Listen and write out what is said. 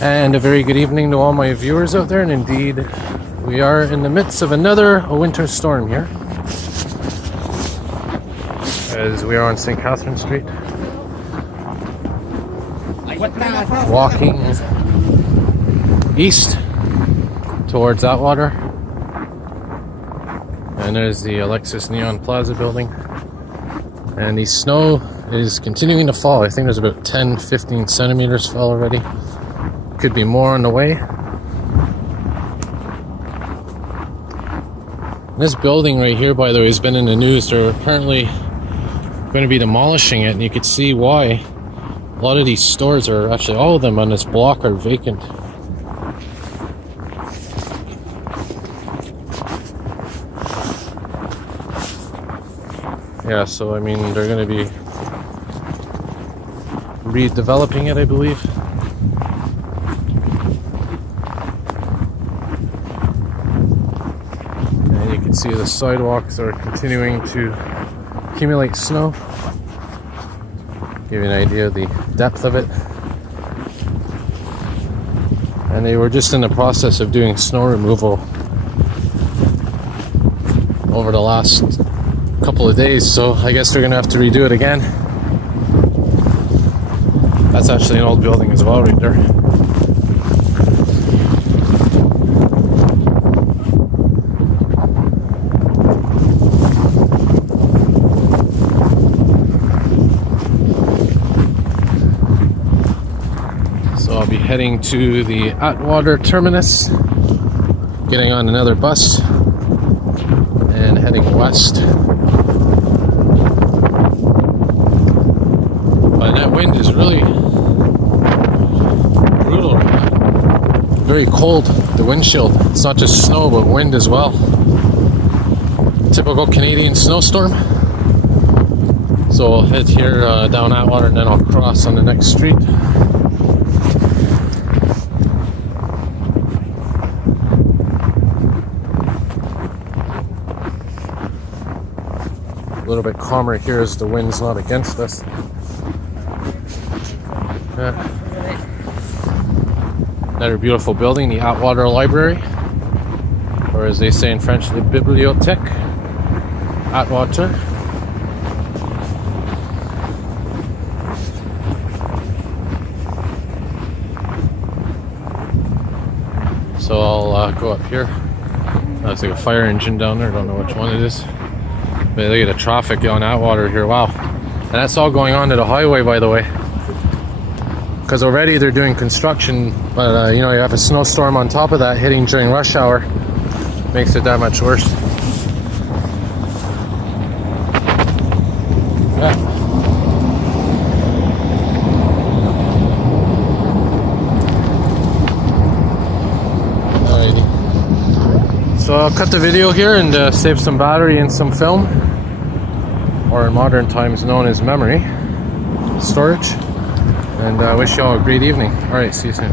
And a very good evening to all my viewers out there, and indeed we are in the midst of another winter storm here as we are on St. Catherine Street, walking east towards Atwater, and there's the Alexis Neon Plaza building, and the snow is continuing to fall. I think there's about 10-15 centimeters fell already. Could be more on the way. This building right here, by the way, has been in the news. They're apparently going to be demolishing it, and you can see why. A lot of these stores are actually, all of them on this block are vacant. Yeah, so I mean, they're going to be redeveloping it, I believe. And you can see the sidewalks are continuing to accumulate snow. Give you an idea of the depth of it. And they were just in the process of doing snow removal over the last couple of days, so I guess they're gonna have to redo it again. That's actually an old building as well right there. So I'll be heading to the Atwater terminus, getting on another bus and heading west. But that wind is really brutal right now. Very cold, the windshield. It's not just snow, but wind as well. Typical Canadian snowstorm. So I'll head here down Atwater, and then I'll cross on the next street. A little bit calmer here as the wind's not against us. Another beautiful building, the Atwater Library, or as they say in French, the Bibliothèque Atwater. So I'll go up here. There's like a fire engine down there, I don't know which one it is. But look at the traffic on Atwater here, wow. And that's all going on to the highway, by the way. Because already they're doing construction, but you know, you have a snowstorm on top of that hitting during rush hour. Makes it that much worse. Yeah. Alrighty. So I'll cut the video here and save some battery and some film, or in modern times known as memory storage. And I wish you all a great evening. Alright, see you soon.